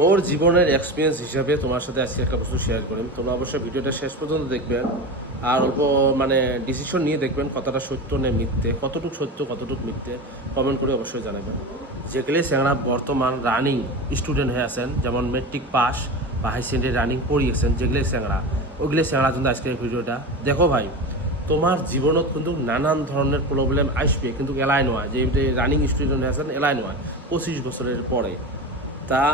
মোর জীবনের এক্সপিরিয়েন্স হিসাবে তোমার সাথে আজকে একটা বস্তু শেয়ার করেন। তোমরা অবশ্যই ভিডিওটা শেষ পর্যন্ত দেখবেন আর অল্প ডিসিশন নিয়ে দেখবেন কথাটা সত্য না মিথ্যে, কতটুকু সত্য কতটুকু মিথ্যে কমেন্ট করে অবশ্যই জানাবেন। যেগুলি সেখানে বর্তমান রানিং স্টুডেন্ট হয়ে আছেন, যেমন মেট্রিক পাস বা হাই সেকেন্ডারি রানিং পড়িয়েছেন, যেগুলি স্যাংরা ওইগুলি স্যাংরা জন্য আজকের ভিডিওটা দেখো ভাই। তোমার জীবনত কিন্তু নানান ধরনের প্রবলেম আসবে, কিন্তু এলাই নয় যে রানিং স্টুডেন্ট হয়ে আছেন এলাই নয় 25 বছরের পরে। তা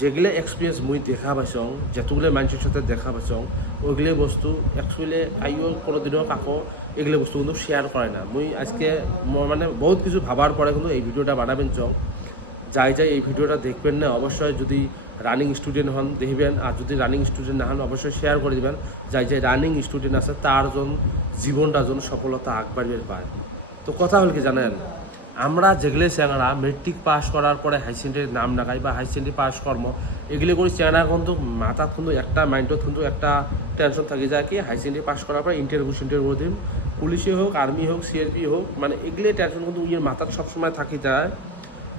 যেগুলো এক্সপিরিয়েন্স মুই দেখা পাইছং, যেতগুলো মানুষের সাথে দেখা পাইছং, ওইগুলো বস্তু অ্যাকচুয়ালি আইও কোনোদিনও কাকো এগুলো বস্তু কিন্তু শেয়ার করে না। মুই আজকে বহুত কিছু ভাবার পরে কিন্তু এই ভিডিওটা বানাবেন চং। যাই এই ভিডিওটা দেখবেন না, অবশ্যই যদি রানিং স্টুডেন্ট হন দেখবেন, আর যদি রানিং স্টুডেন্ট না হন অবশ্যই শেয়ার করে দেবেন। যাই রানিং স্টুডেন্ট আছে তার জীবনটা যেন সফলতা আগবাড়িয়ে পায়। তো কথা হল কি জানেন, আমরা যেগুলো চ্যাংড়া মেট্রিক পাস করার পরে হাই সেকেন্ডারির নাম ডাকাই বা হাই সেকেন্ডারি পাস কর্ম এগুলি করি, চ্যাংড়া কিন্তু মাথা কিন্তু একটা মাইন্ডত কিন্তু একটা টেনশন থাকি যায় কি হাই সেকেন্ডারি পাস করার পরে ইন্টারভিউ দিন, পুলিশে হোক আর্মি হোক সিআরপি হোক, এগুলি টেনশন কিন্তু ইয়ের মাথার সবসময় থাকি যায়।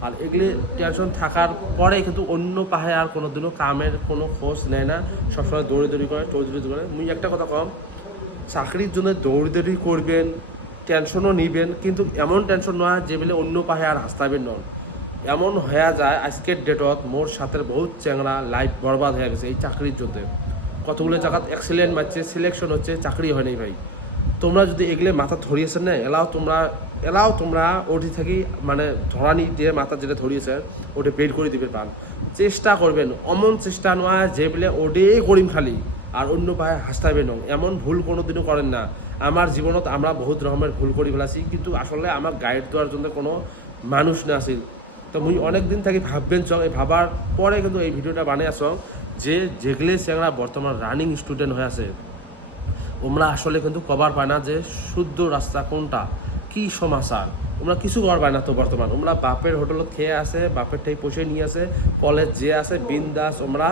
আর এগুলি টেনশন থাকার পরে কিন্তু অন্য পাহাড়ে আর কোনোদিনও কামের কোনো খোঁজ নেয় না, সবসময় দৌড়ি করে। মুই একটা কথা কম, চাকরির জন্য দৌড়ি করবেন, টেনশনও নিবেন, কিন্তু এমন টেনশন নয় যে বলে অন্য পাহে আর হাসতাবেন নন। এমন হয়ে যায় আজকের ডেটত মোর সাথে বহুত চ্যাংড়া লাইফ বরবাদ হয়ে গেছে এই চাকরির জন্য। কতগুলো জায়গাত এক্সিলেন্ট মারছে, সিলেকশন হচ্ছে, চাকরি হয় নাই ভাই। তোমরা যদি এগুলো মাথা ধরিয়েছেন না, এলাও তোমরা ওটি থাকি ধরানি যে মাথা যেটা ধরিয়েছে ওটা বের করে দিবে পান। চেষ্টা করবেন, অমন চেষ্টা নয় যে বলে ওডে করিম খালি আর অন্য পায়ে হাসতাবে নং, এমন ভুল কোনোদিনও করেন না। আমার জীবনত আমরা বহুত রকমের ভুল করি ফেলাছি, কিন্তু আসলে আমার গাইড দেওয়ার জন্য কোনো মানুষ না আসিল। তো মুই অনেক দিন থাকি ভাববেন চং, এই ভাবার পরে কিন্তু এই ভিডিওটা বানিয়ে আসং যে যেগুলো চ্যাংড়া বর্তমান রানিং স্টুডেন্ট হয়ে আছে ওমরা আসলে কিন্তু কভার পায় না যে শুদ্ধ রাস্তা কোনটা, কি সমাচার। ওমরা কিছু কভার পায় না। তো বর্তমান ওমরা বাপের হোটেলত খেয়ে আসে, বাপের ঠাই পয়সা নিয়ে আসে, কলেজ যে আছে বিন্দাস ওমরা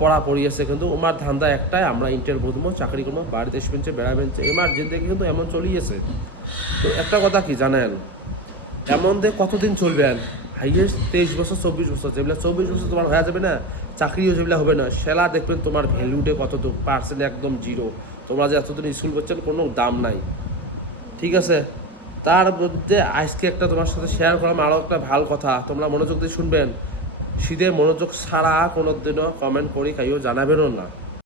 পড়া পড়িয়েছে, কিন্তু ওমার ধান্দা একটাই, আমরা ইন্টারভিউ দেবো, চাকরি করবো, বাড়িতে বেঞ্চে বেড়া বেঞ্চে এমার জিন্দগি কিন্তু এমন চলিয়েছে। তো একটা কথা কি জানেন, এমন দিয়ে কতদিন চলবেন? হাইয়েস্ট 23 বছর 24 বছর, যেগুলো 24 বছর তোমার হয়ে যাবে না, চাকরিও যেগুলো হবে না, সেলা দেখবেন তোমার ভ্যালুডে কতটুকু পার্সেন্ট একদম জিরো। তোমরা যে এতদিন স্কুল করছেন কোনো দাম নাই, ঠিক আছে? তার মধ্যে আজকে একটা তোমার সাথে শেয়ার করলাম আরও একটা ভালো কথা, তোমরা মনোযোগ দিয়ে শুনবেন। শীতের মনোযোগ ছাড়া কোনো দিনও কমেন্ট করি খাইও জানাবেনও না।